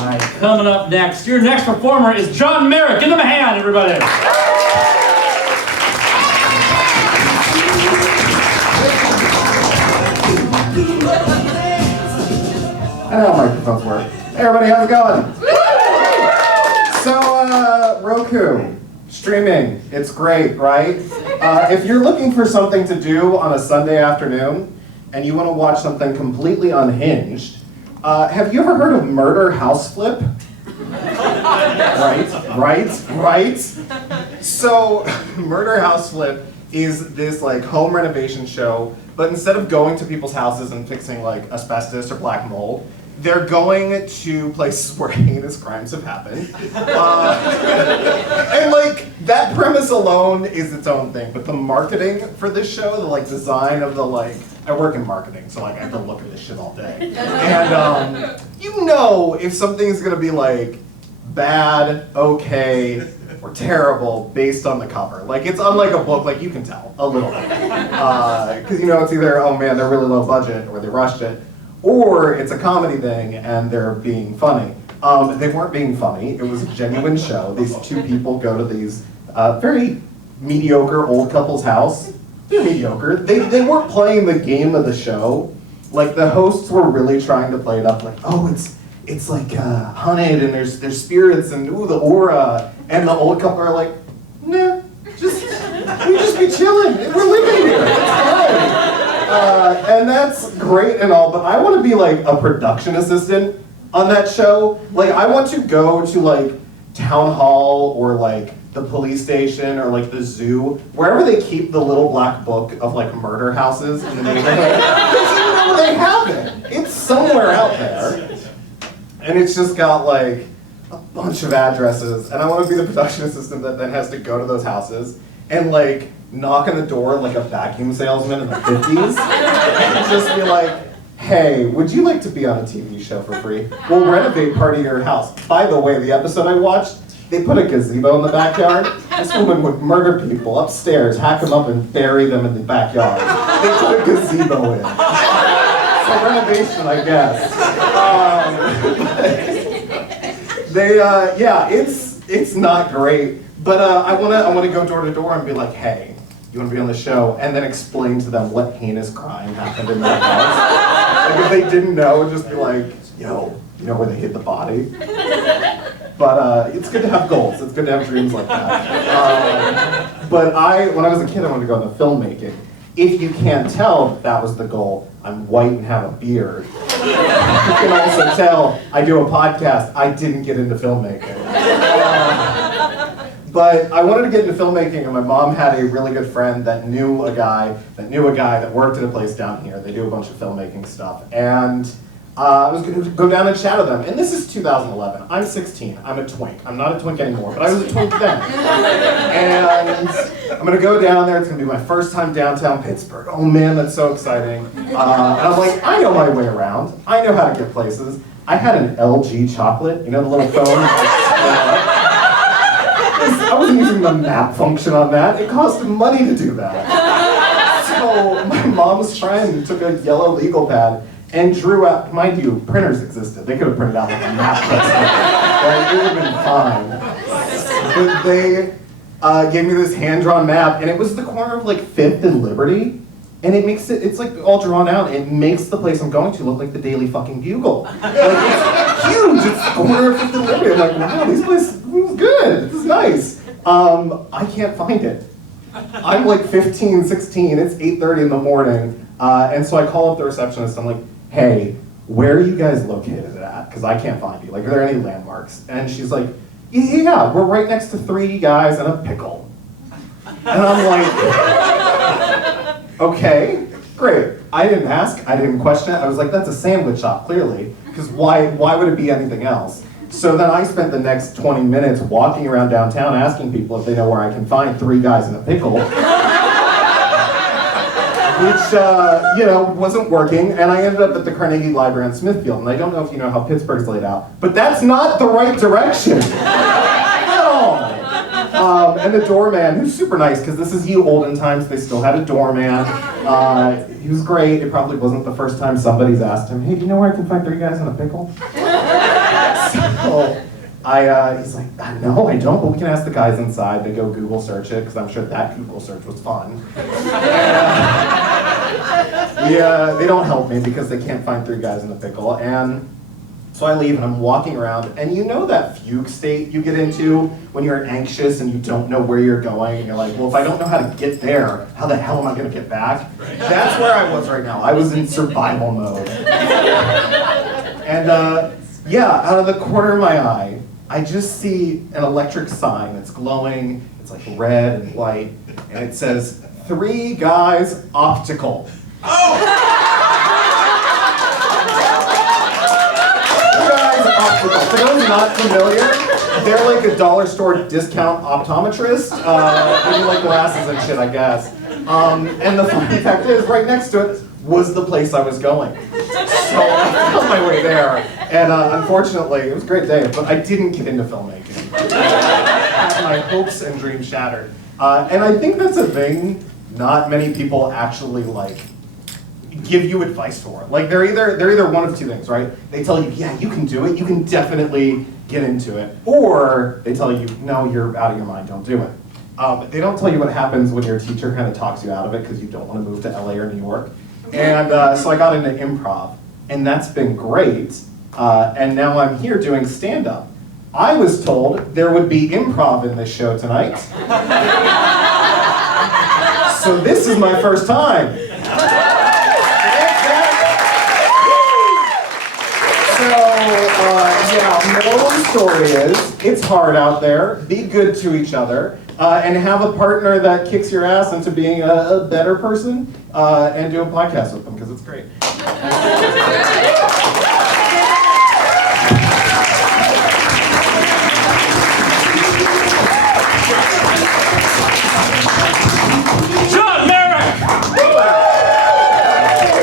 All right, coming up next, your next performer is John Merrick. Give him a hand, everybody. I know how microphones work. Hey everybody, how's it going? So, Roku, streaming, it's great, right? If you're looking for something to do on a Sunday afternoon, and you want to watch something completely unhinged, have you ever heard of Murder House Flip? Right. So, Murder House Flip is this like home renovation show, but instead of going to people's houses and fixing like asbestos or black mold, they're going to places where heinous crimes have happened. And like, that premise alone is its own thing, but the marketing for this show, the like design of the like, I work in marketing, so like I have to look at this shit all day. And you know if something's gonna be like bad, okay, or terrible based on the cover. Like it's unlike a book, like you can tell a little bit. Because you know it's either, oh man, they're really low budget, or they rushed it, or it's a comedy thing and they're being funny. They weren't being funny, it was a genuine show. These two people go to these very mediocre old couple's house. They're mediocre. They weren't playing the game of the show. Like the hosts were really trying to play it up like, oh, it's like hunted and there's spirits and ooh, the aura. And the old couple are like, nah, we just be chilling. We're living here. It's fine. And that's great and all, but I want to be like a production assistant on that show. Like I want to go to like town hall or like the police station or like the zoo, wherever they keep the little black book of like murder houses in the neighborhood. Because you know they have it. It's somewhere out there. And it's just got like a bunch of addresses. And I want to be the production assistant that then has to go to those houses and like knock on the door like a vacuum salesman in the 50s and just be like, hey, would you like to be on a TV show for free? We'll renovate part of your house. By the way, the episode I watched, they put a gazebo in the backyard. This woman would murder people upstairs, hack them up and bury them in the backyard. They put a gazebo in. So renovation, I guess. It's not great. But I wanna go door to door and be like, hey, you wanna be on the show? And then explain to them what heinous crime happened in their house. Like if they didn't know, just be like, yo, you know where they hid the body? But it's good to have goals. It's good to have dreams like that. But when I was a kid, I wanted to go into filmmaking. If you can't tell, that was the goal. I'm white and have a beard. You can also tell I do a podcast. I didn't get into filmmaking. But I wanted to get into filmmaking, and my mom had a really good friend that knew a guy that worked at a place down here. They do a bunch of filmmaking stuff. And I was going to go down and chat with them. And this is 2011. I'm 16. I'm a twink. I'm not a twink anymore, but I was a twink then. And I'm going to go down there. It's going to be my first time downtown Pittsburgh. Oh man, that's so exciting. And I'm like, I know my way around. I know how to get places. I had an LG chocolate, you know, the little phone. I wasn't using the map function on that. It cost money to do that. So my mom's friend took a yellow legal pad and drew out, mind you, printers existed. They could have printed out like a map. Right? It would have been fine. But they gave me this hand-drawn map, and it was the corner of like 5th and Liberty, and it's like all drawn out. It makes the place I'm going to look like the Daily fucking Bugle. Like, it's huge. It's the corner of 5th and Liberty. I'm like, wow, this place is good. This is nice. I can't find it. I'm like 15, 16. It's 8:30 in the morning, and so I call up the receptionist. I'm like, hey, where are you guys located at? Because I can't find you. Like, are there any landmarks? And she's like, yeah, we're right next to 3 guys and a pickle. And I'm like, okay, great. I didn't ask, I didn't question it. I was like, that's a sandwich shop, clearly. Because why would it be anything else? So then I spent the next 20 minutes walking around downtown asking people if they know where I can find 3 guys in a pickle. Which, wasn't working, and I ended up at the Carnegie Library in Smithfield, and I don't know if you know how Pittsburgh's laid out, but that's not the right direction at all. And the doorman, who's super nice, because this is olden times, they still had a doorman. He was great. It probably wasn't the first time somebody's asked him, hey, do you know where I can find 3 guys in a pickle? He's like, no, I don't, but we can ask the guys inside. They go Google search it, because I'm sure that Google search was fun. They don't help me because they can't find 3 guys in a pickle. And so I leave and I'm walking around, and you know that fugue state you get into when you're anxious and you don't know where you're going, and you're like, well, if I don't know how to get there, how the hell am I gonna get back? Right. That's where I was right now. I was in survival mode. And out of the corner of my eye, I just see an electric sign that's glowing. It's like red and white, and it says, 3 Guys Optical. Oh! 3 Guys Optical. For those not familiar, they're like a dollar store discount optometrist. They do like glasses and shit, I guess. And the funny fact is, right next to it was the place I was going. So I found my way there, and unfortunately, it was a great day, but I didn't get into filmmaking. I had my hopes and dreams shattered. And I think that's a thing not many people actually like give you advice for. Like they're either one of 2 things, right? They tell you, yeah, you can do it, you can definitely get into it. Or they tell you, no, you're out of your mind, don't do it. They don't tell you what happens when your teacher kind of talks you out of it because you don't want to move to LA or New York. And so I got into improv, and that's been great. And now I'm here doing stand-up. I was told there would be improv in this show tonight. So this is my first time. Moral of the story is, it's hard out there, be good to each other, and have a partner that kicks your ass into being a better person, and do a podcast with them, because it's great.